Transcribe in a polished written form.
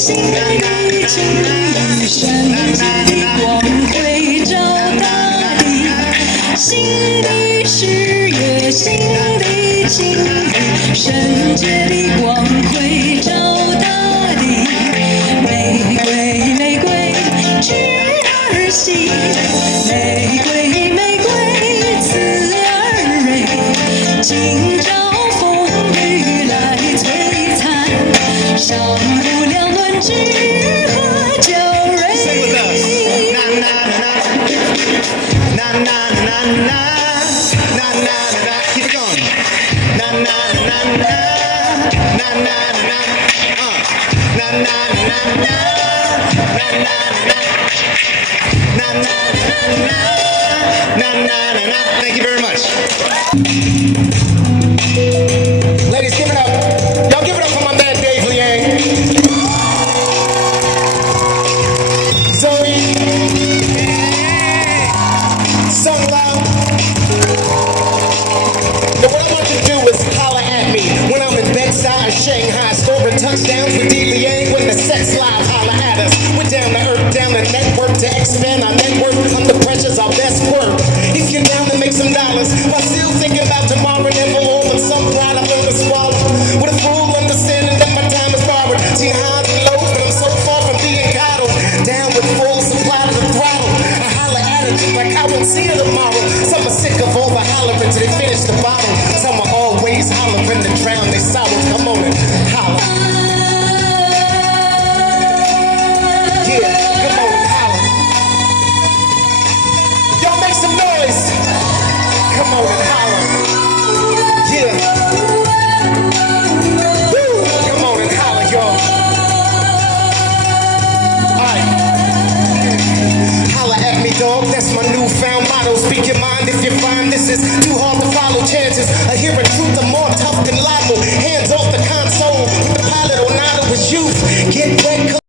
心里情意，圣洁的光辉照大地。心的誓约，心的情意，圣洁的光辉照大地。玫瑰，玫瑰，枝儿细，玫瑰，玫瑰，刺儿蕊，今朝风雨来摧残，伤不了暖枝和娇蕊。Na na na na na na na, keep it going. Na na na na na na na na na na na na na. Thank you very much. Ladies, give it up. Y'all give it up for my man Dave Liang. Zoe. Sung loud. Now what I want you to do is holler at me when I'm in bedside Shanghai, scoring touchdowns with D. Liang. When the sex live, holler at us. We're down to earth, down to network to expand our network. Under pressure's our best work. If you're down to make some dollars while still thinking about tomorrow, never all in some pride I learned to swallow. With a full understanding that my time is borrowed. Seen highs and lows, but I'm so far from being coddled. Down with full supply to the throttle. I holler at it just like I won't see her tomorrow. Some are sick of all the hollering till they finish the bottle. Some are always hollering the